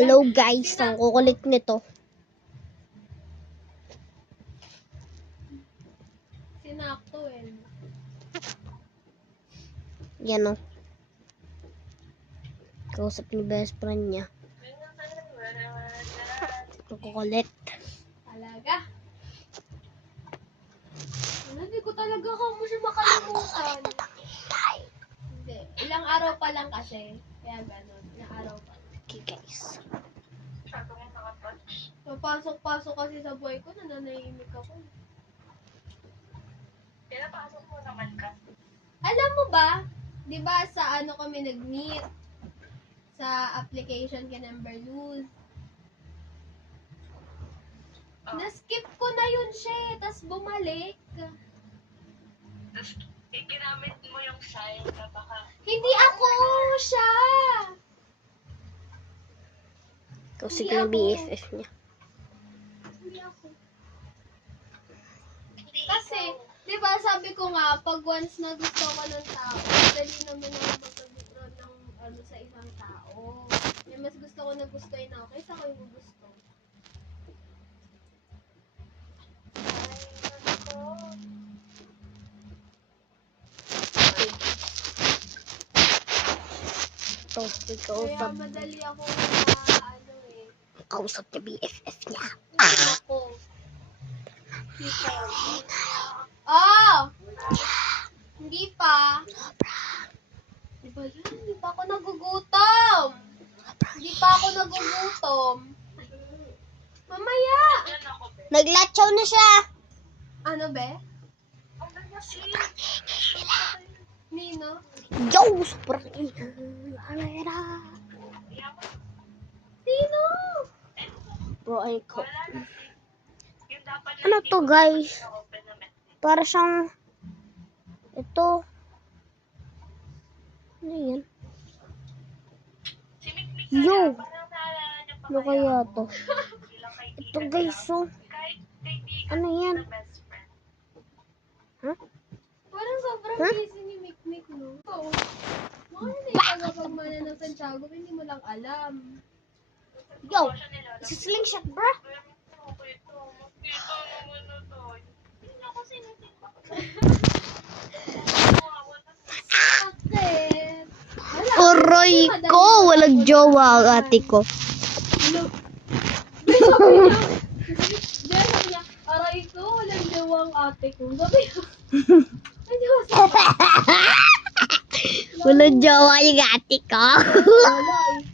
Hello guys, ang kukulit nito. Sinakto eh. Yan o. Kausap ni best friend niya. Kukulit. Talaga? Ano, hindi ko talaga kamo siya makalimutan. Hindi. Ilang araw pa lang kasi. Kaya gano'n. Ilang araw pa lang. Okay guys. Papasok-pasok kasi sa buhay ko, nananahimik ako. Pinapasok mo naman ka. Alam mo ba, di ba sa ano kami nag-meet? Sa application ka number lose. Na-skip ko na yun siya, tas bumalik. Tapos, ginamit mo yung sign na baka... Hindi ako siya! Kausap Hindi ng ako. BFF niya. Hindi ako. Kasi, di ba sabi ko nga, pag once na gusto ko ng tao, dali naman ako magkagustuhan ng ano sa isang tao. May mas gusto ko na gustuhin ako kaysa ko yung gusto. Ito, Kaya kausap. madali ako na ano eh. Kausap niya BFF niya. Hindi ako. People. Oh! Hindi pa. Di ba yun? Hindi pa ako nagugutom. Hindi pa ako nagugutom. Mamaya! Yan ako, be. Naglatsaw na siya. Ano be? Ang ganda si... Nino? Yo, sobrang alera. Sino? Bro, ay ko. Wala na si... Yung dapat Ano hindi to ko guys? na-open na message. Para siyang... Ito. Ano yan? Si Mikmik Yo! parang naalala niya pa Ano kaya to? bilang kaibigan Ito guys, lang. so. Kahit kaibigan Ano yan? na best friend. Huh? Parang sobrang Huh? busy ni Mikmik, no? Oo. Mga hindi ka kapagmana ng Santiago, hindi mo lang alam. Yo! Siya nilalagay. Isa slingshot, bro. Okay to. Makita naman na to. Hindi na kasi natipak. Bakit? Wala. Aray ko! Walang jowa ang ate ko. Hello? Sabi niya, aray ko, walang jawang ate ko. Sabi niya, hindi ko sabi. Walang jowa yung ate ko. Wala eh.